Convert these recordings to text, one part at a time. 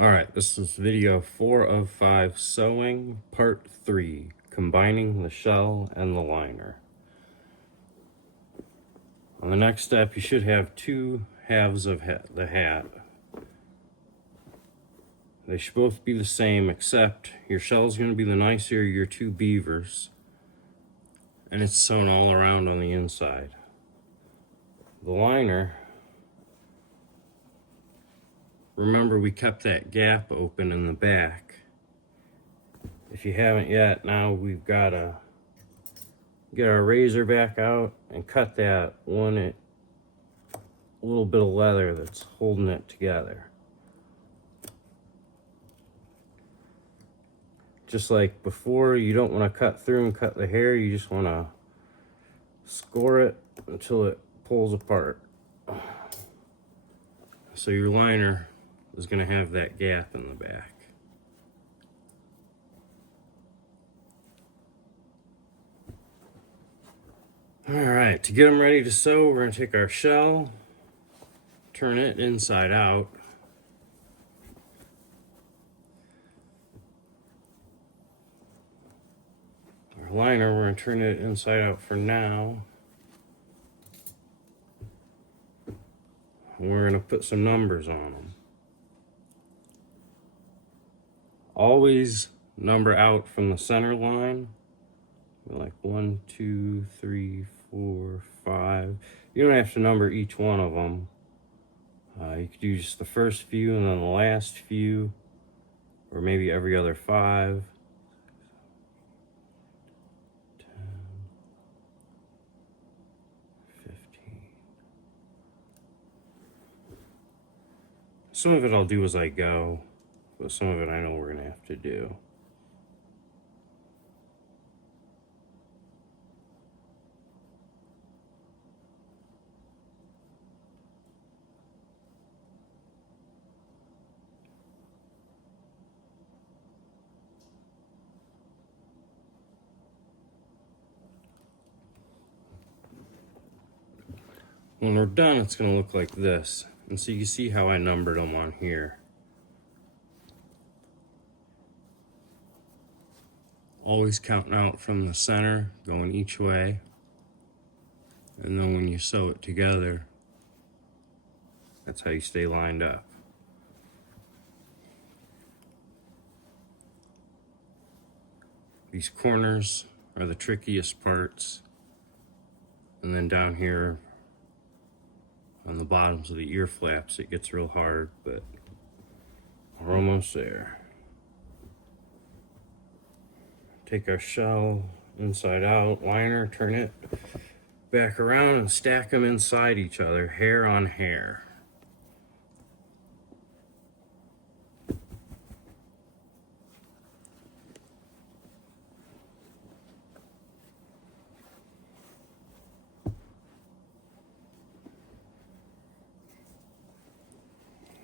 Alright, this is video 4 of 5 sewing part 3, combining the shell and the liner. On the next step, you should have two halves of the hat. They should both be the same, except your shell is going to be the nicer your two beavers, and it's sewn all around on the inside. The liner, remember we kept that gap open in the back. If you haven't yet, now we've got to get our razor back out and cut that one little bit of leather that's holding it together. Just like before, you don't want to cut through and cut the hair, you just want to score it until it pulls apart. So your liner is going to have that gap in the back. Alright, to get them ready to sew, we're going to take our shell, turn it inside out. Our liner, we're going to turn it inside out for now. And we're going to put some numbers on them. Always number out from the center line. Like 1, 2, 3, 4, 5. You don't have to number each one of them. You could do just the first few and then the last few, or maybe every other 5. 10, 15. Some of it I'll do as I go, but some of it I know we're gonna have to do. When we're done, it's going to look like this. And so you can see how I numbered them on here. Always counting out from the center, going each way. And then when you sew it together, that's how you stay lined up. These corners are the trickiest parts. And then down here, on the bottoms of the ear flaps, it gets real hard, but we're almost there. Take our shell inside out, liner, turn it back around and stack them inside each other, hair on hair.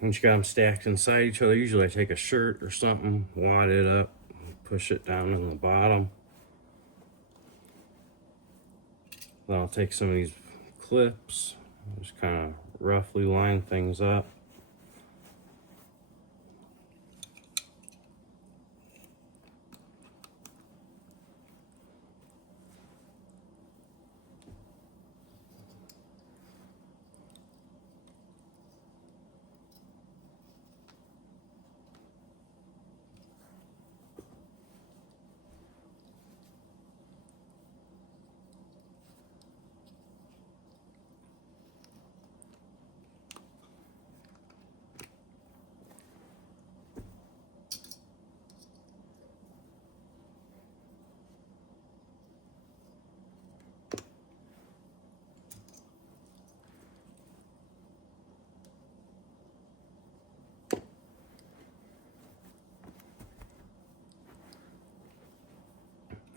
Once you got them stacked inside each other, usually I take a shirt or something, wad it up, push it down in the bottom. Then I'll take some of these clips, just kind of roughly line things up.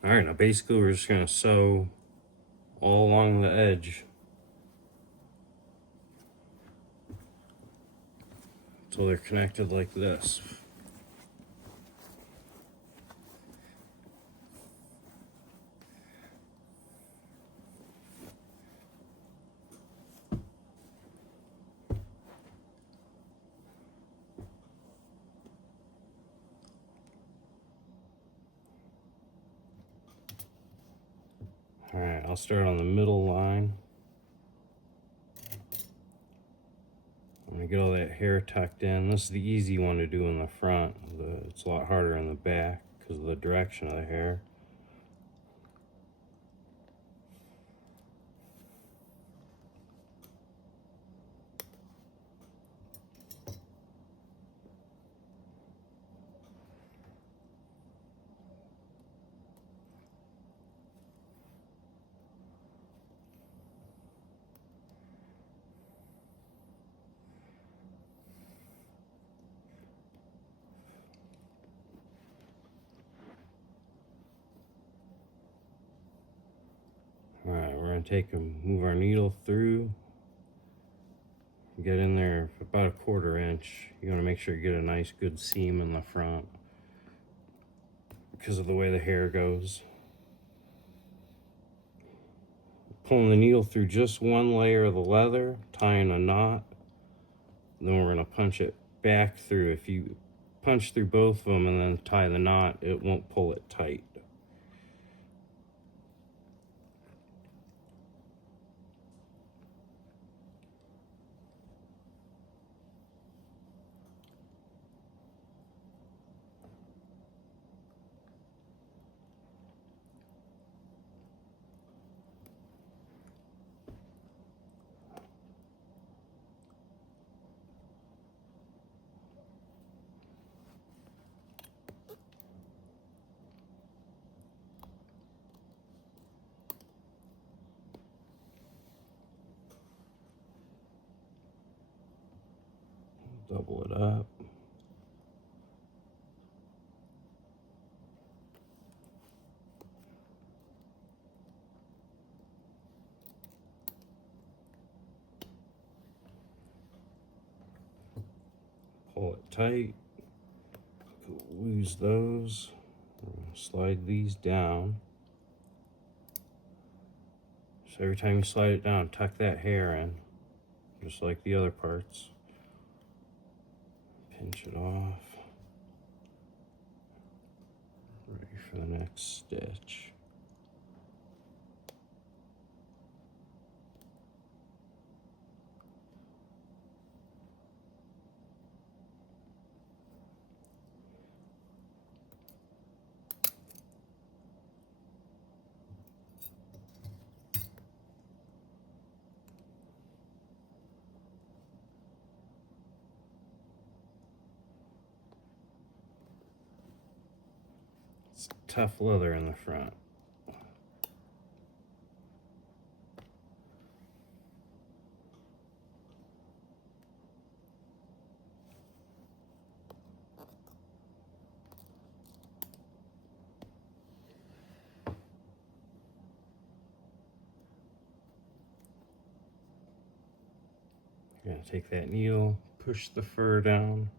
Alright, now basically we're just going to sew all along the edge until they're connected like this. I'll start on the middle line. I'm gonna get all that hair tucked in. This is the easy one to do in the front. It's a lot harder in the back because of the direction of the hair. All right, we're gonna take and move our needle through. Get in there about a 1/4 inch. You wanna make sure you get a nice good seam in the front because of the way the hair goes. Pulling the needle through just one layer of the leather, tying a knot. Then we're gonna punch it back through. If you punch through both of them and then tie the knot, it won't pull it tight. Double it up. Pull it tight. Lose those. Slide these down. So every time you slide it down, tuck that hair in, just like the other parts. Pinch it off. Ready for the next stitch. It's tough leather in the front. You're gonna take that needle, push the fur down.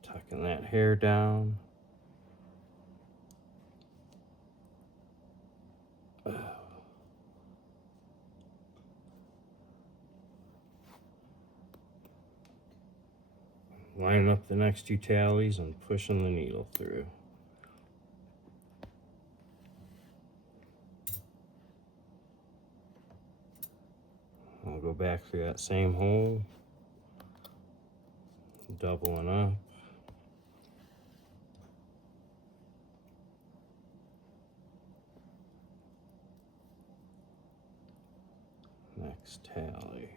Tucking that hair down. Lining up the next 2 tallies and pushing the needle through. I'll go back through that same hole, doubling up. Next tally.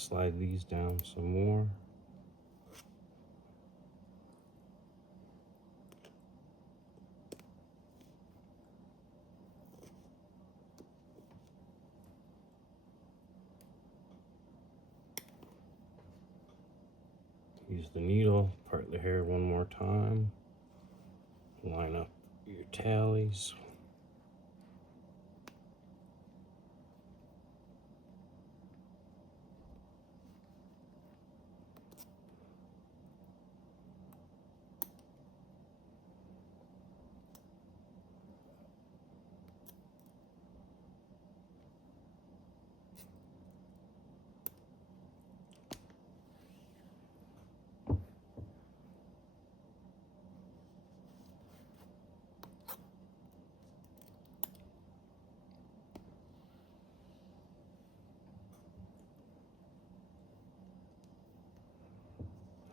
slide these down some more. Use the needle, part the hair one more time. Line up your tallies.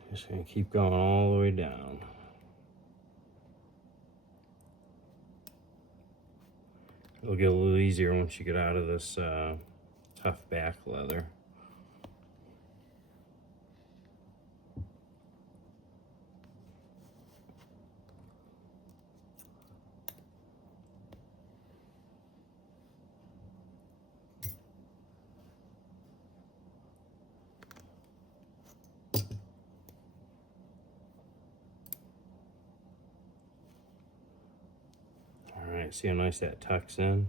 Just gonna keep going all the way down. It'll get a little easier once you get out of this tough back leather. Alright, see how nice that tucks in?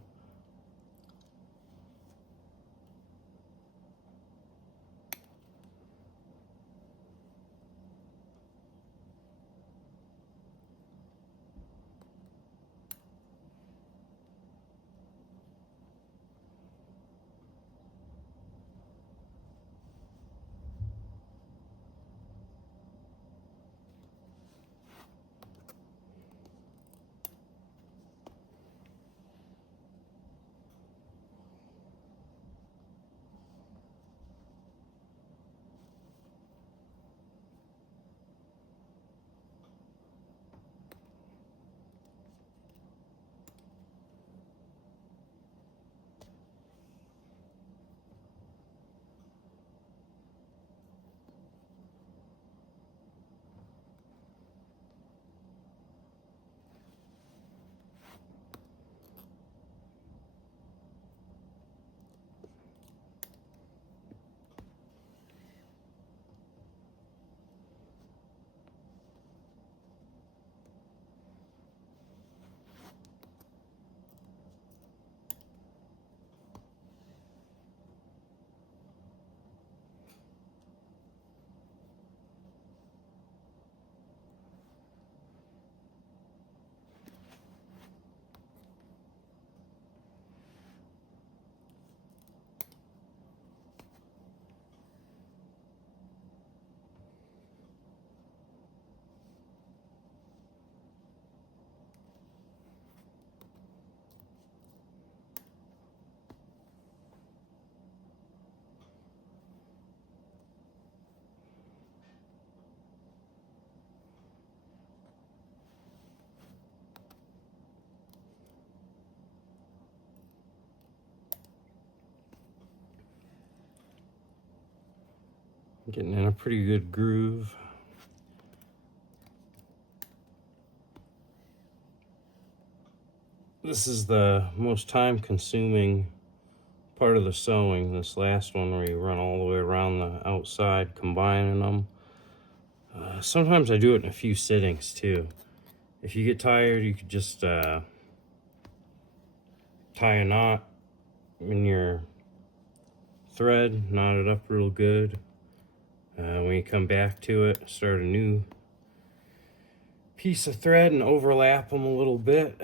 Getting in a pretty good groove. This is the most time-consuming part of the sewing, this last one where you run all the way around the outside, combining them. Sometimes I do it in a few sittings too. If you get tired, you could just tie a knot in your thread, knot it up real good. When you come back to it, start a new piece of thread and overlap them a little bit.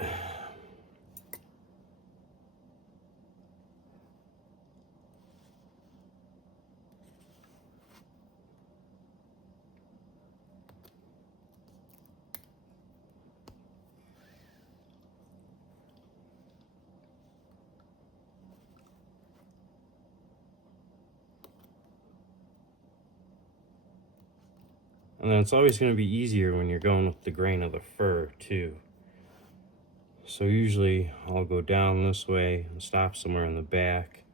And then it's always going to be easier when you're going with the grain of the fur too. So usually I'll go down this way and stop somewhere in the back,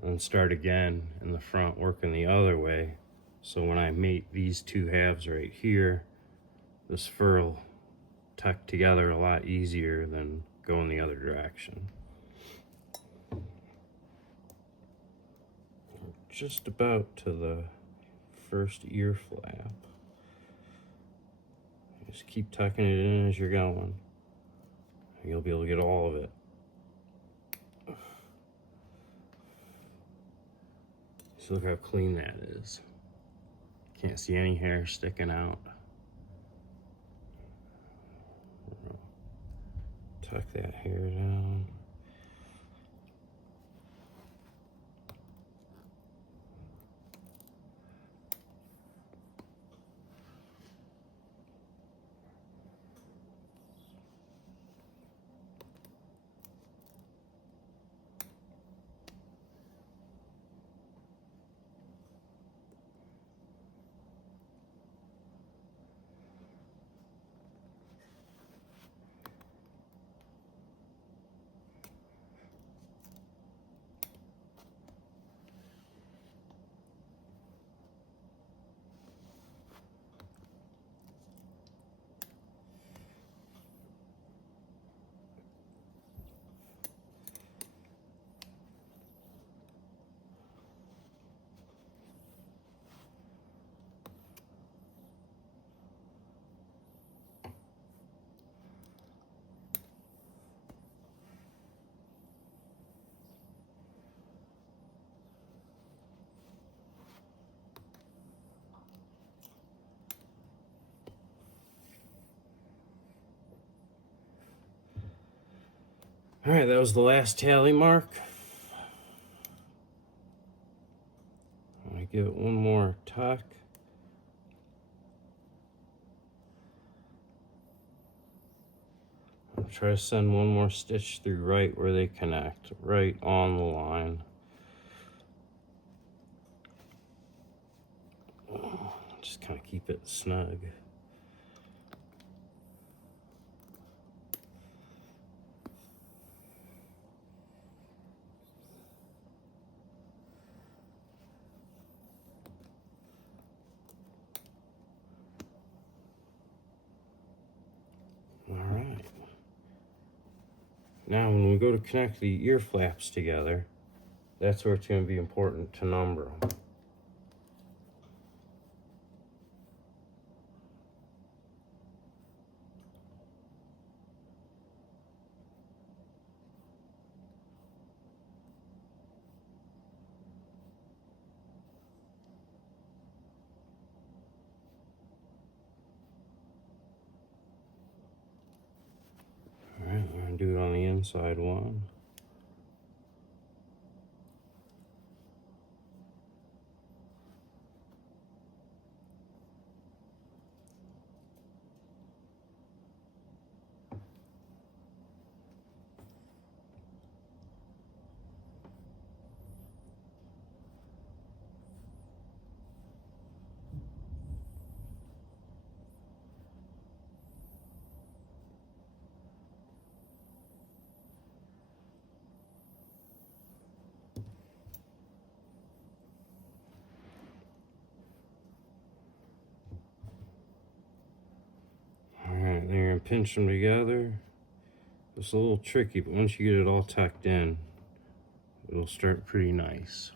and start again in the front, working the other way. So when I mate these two halves right here, this fur will tuck together a lot easier than going the other direction. Just about to the first ear flap. Just keep tucking it in as you're going. You'll be able to get all of it. So look how clean that is. Can't see any hair sticking out. Tuck that hair down. All right, that was the last tally mark. I'm gonna give it one more tuck. I'll try to send one more stitch through right where they connect, right on the line. Just kind of keep it snug. All right. Now when we go to connect the ear flaps together, that's where it's going to be important to number them. All right, we're going to do it on the inside one. All right, then you're going to pinch them together. It's a little tricky, but once you get it all tucked in, it'll start pretty nice.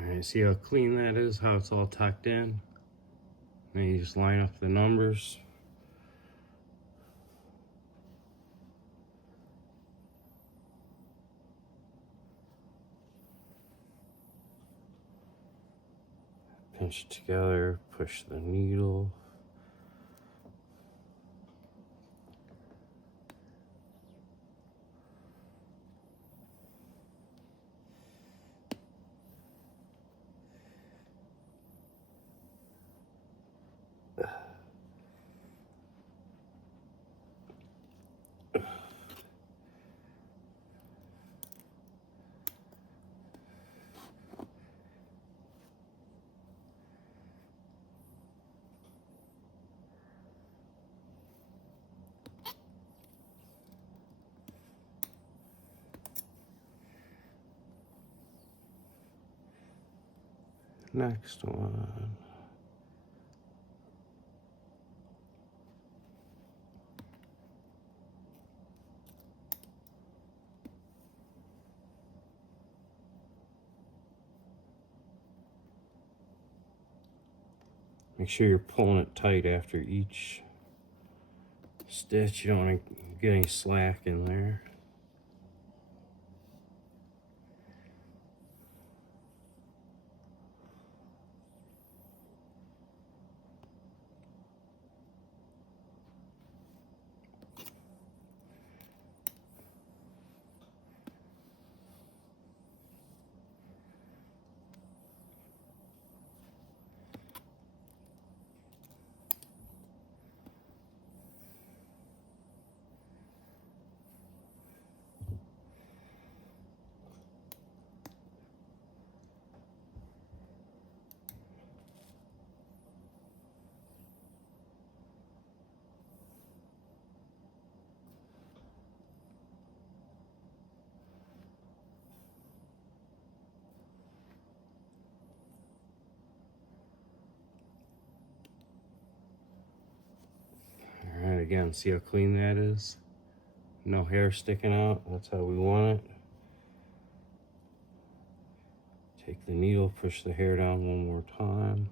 All right, see how clean that is, how it's all tucked in? Then you just line up the numbers. Pinch it together, push the needle. Next one. Make sure you're pulling it tight after each stitch. You don't want to get any slack in there. Alright, again, see how clean that is? No hair sticking out. That's how we want it. Take the needle, push the hair down one more time.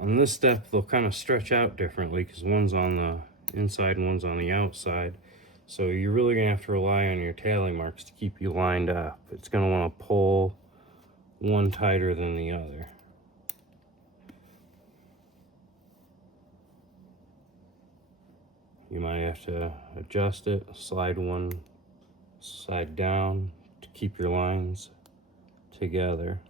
On this step, they'll kind of stretch out differently because one's on the inside and one's on the outside. So you're really going to have to rely on your tally marks to keep you lined up. It's going to want to pull one tighter than the other. You might have to adjust it, slide one side down to keep your lines together.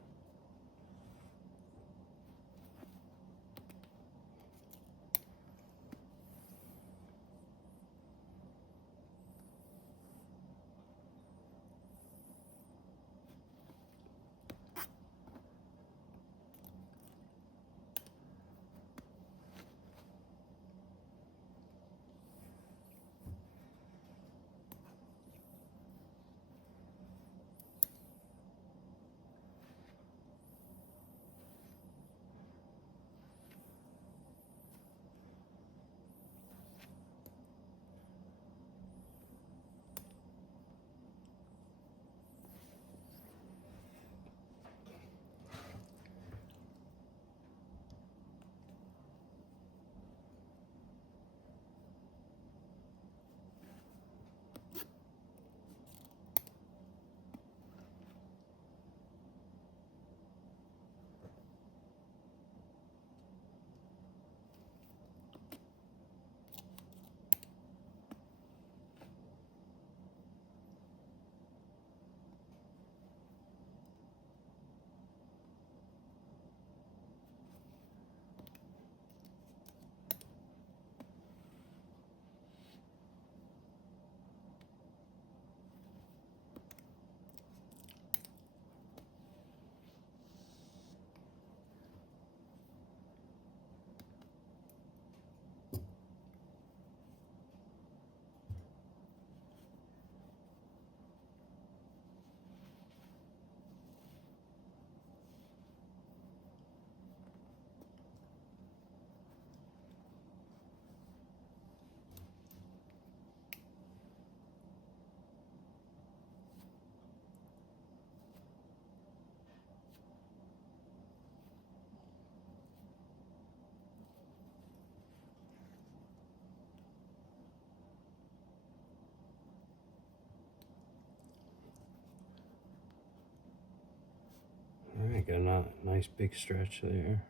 Alright, got a nice big stretch there.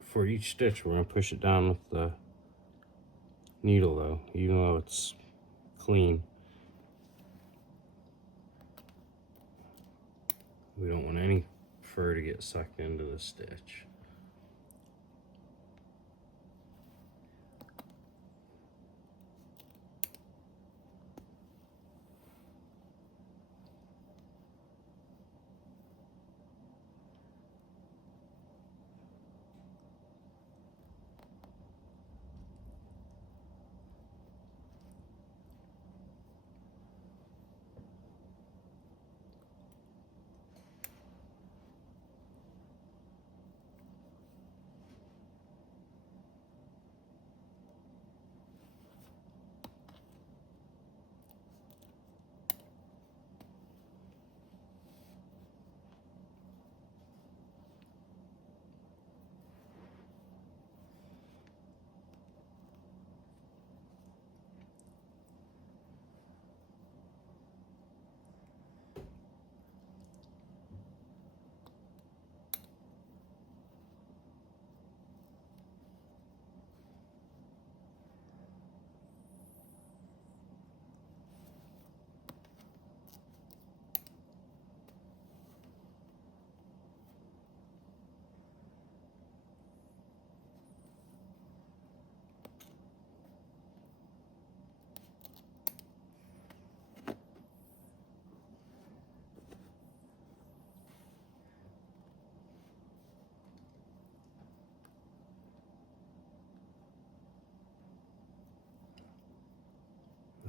For each stitch, we're going to push it down with the needle though, even though it's clean. We don't want any fur to get sucked into the stitch.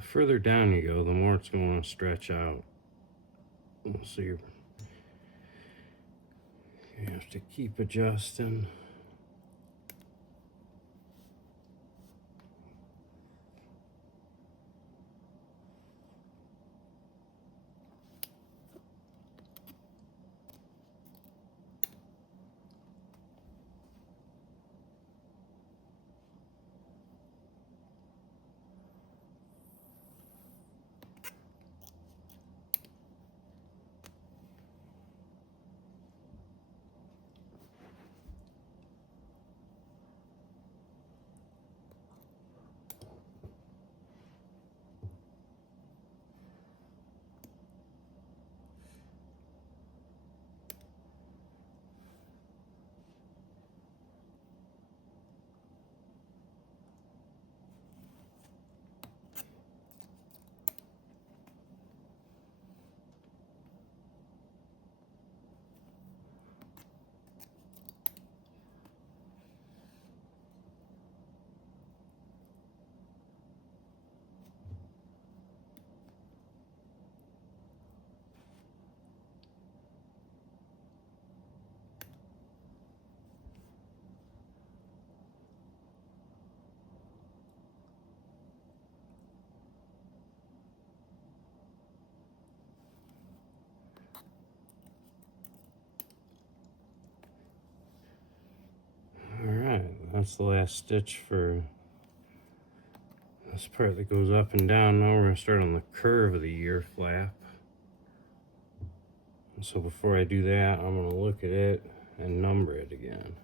further down you go, the more it's going to stretch out. So you have to keep adjusting. Alright, that's the last stitch for this part that goes up and down. Now we're going to start on the curve of the ear flap. So before I do that, I'm going to look at it and number it again.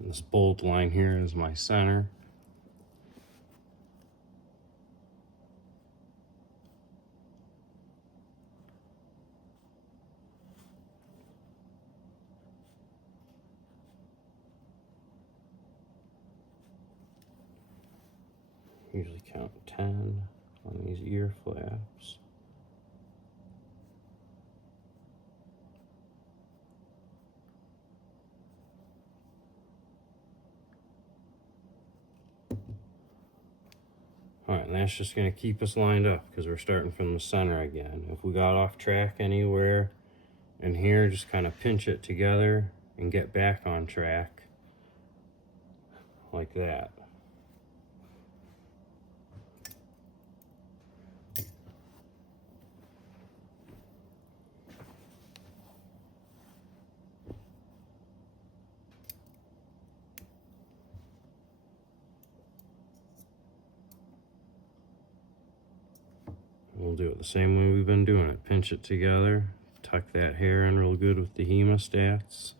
This bold line here is my center. Usually count 10 on these ear flaps. Alright, and that's just going to keep us lined up because we're starting from the center again. If we got off track anywhere in here, just kind of pinch it together and get back on track like that. We'll do it the same way we've been doing it. Pinch it together, tuck that hair in real good with the hemostats.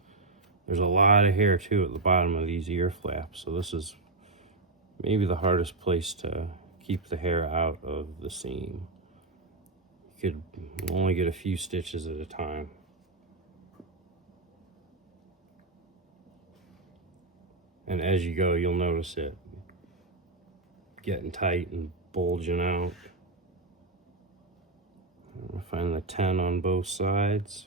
There's a lot of hair too at the bottom of these ear flaps, so this is maybe the hardest place to keep the hair out of the seam. You could only get a few stitches at a time. And as you go, you'll notice it getting tight and bulging out. I'm gonna find the 10 on both sides.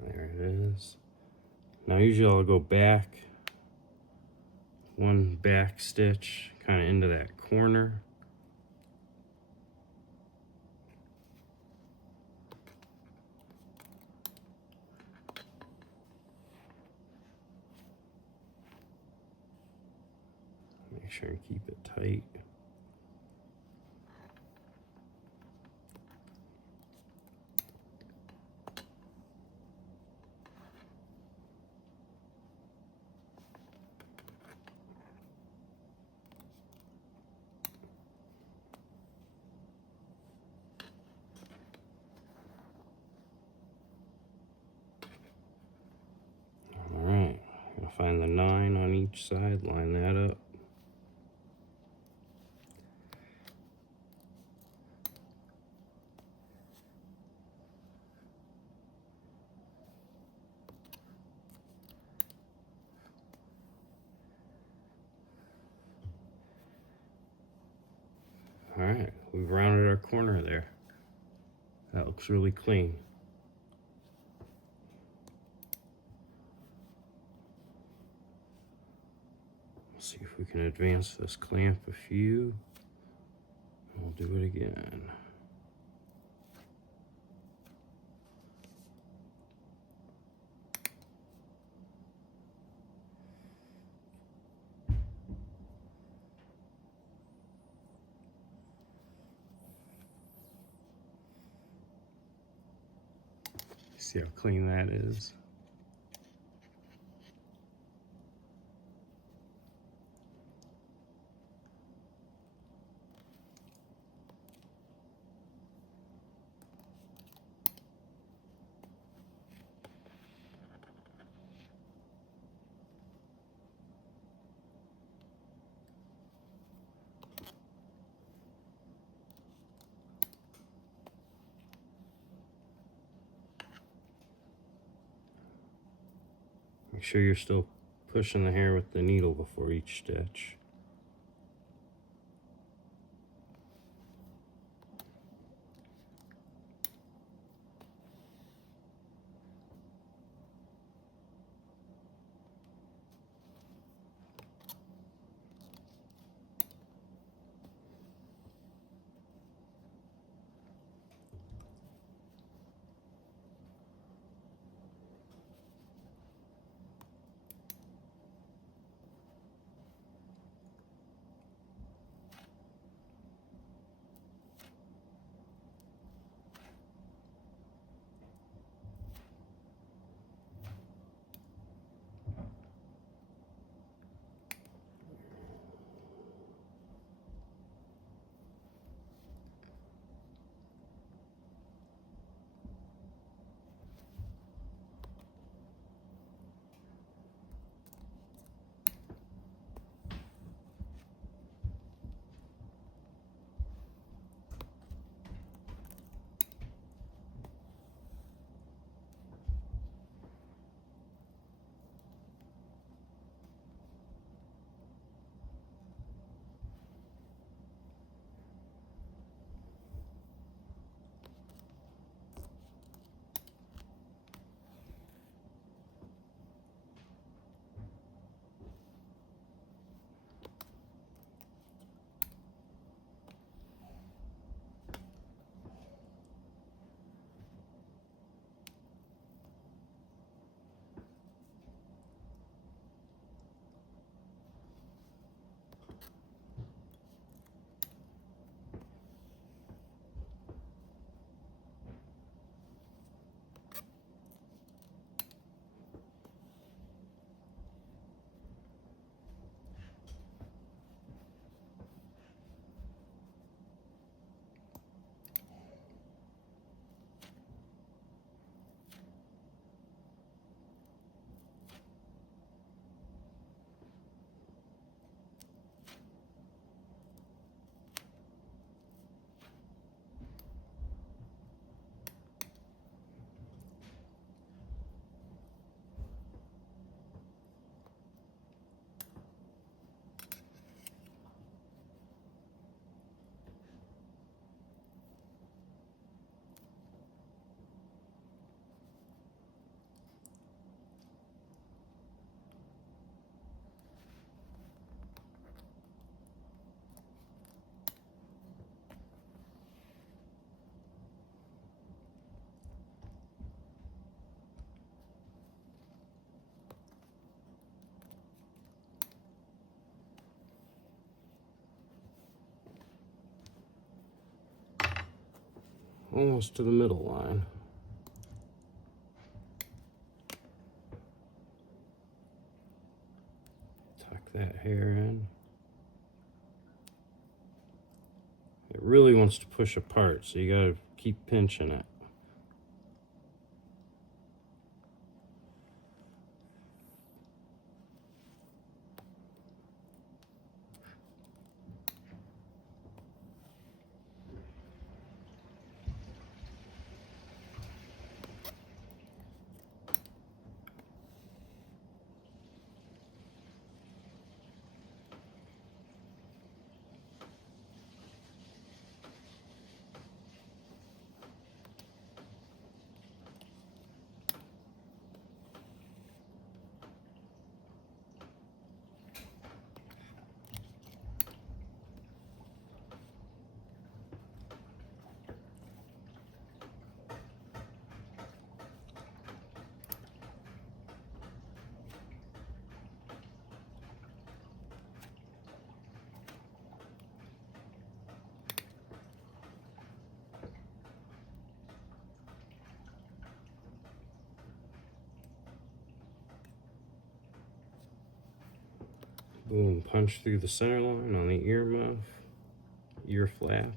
There it is. Now usually I'll go back one back stitch kind of into that corner. Make sure and keep it tight. Alright, I'm gonna find the 9 on each side, line that up. we've rounded our corner there. That looks really clean. Let's see if we can advance this clamp a few. We'll do it again. See how clean that is? Make sure you're still pushing the hair with the needle before each stitch. Almost to the middle line. Tuck that hair in. It really wants to push apart, so you gotta keep pinching it. Boom, punch through the center line on the ear muff, ear flap.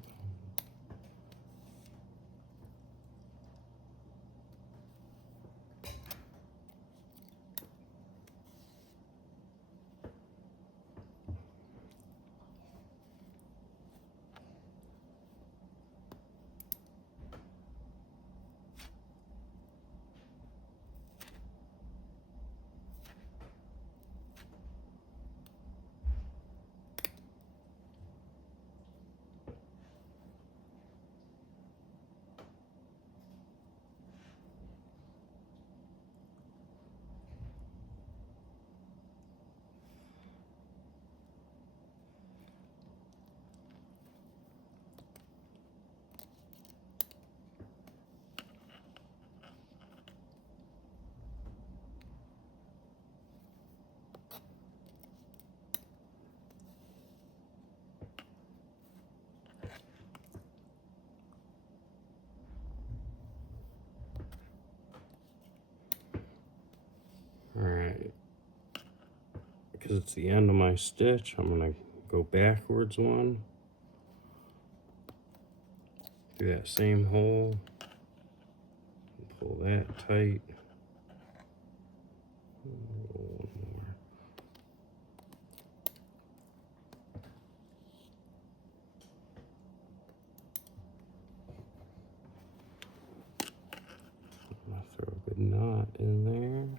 Alright, because it's the end of my stitch, I'm going to go backwards one through that same hole, pull that tight. One more. I'm going to throw a good knot in there.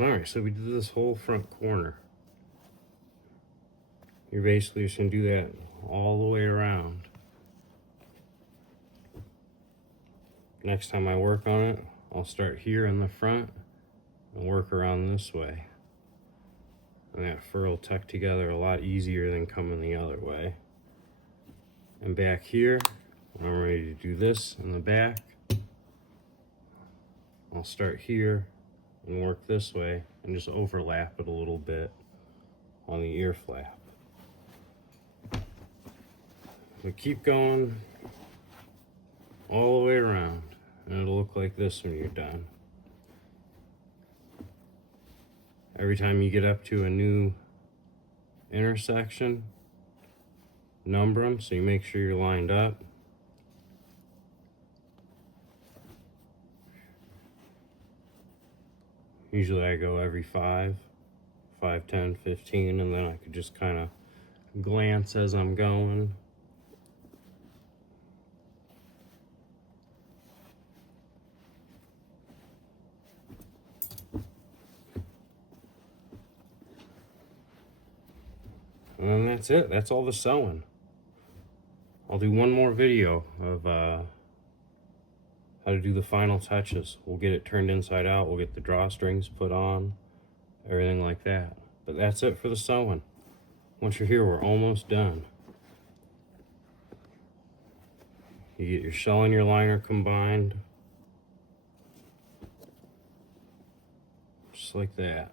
Alright, so we did this whole front corner. You're basically just going to do that all the way around. Next time I work on it, I'll start here in the front and work around this way. And that fur will tuck together a lot easier than coming the other way. And back here, when I'm ready to do this in the back, I'll start here and work this way and just overlap it a little bit on the ear flap. So keep going all the way around and it'll look like this when you're done. Every time you get up to a new intersection, number them so you make sure you're lined up. Usually I go every 5, 10, 15, and then I could just kind of glance as I'm going. And then that's it. That's all the sewing. I'll do one more video of how to do the final touches. We'll get it turned inside out. We'll get the drawstrings put on, everything like that. But that's it for the sewing. Once you're here, we're almost done. You get your shell and your liner combined. Just like that.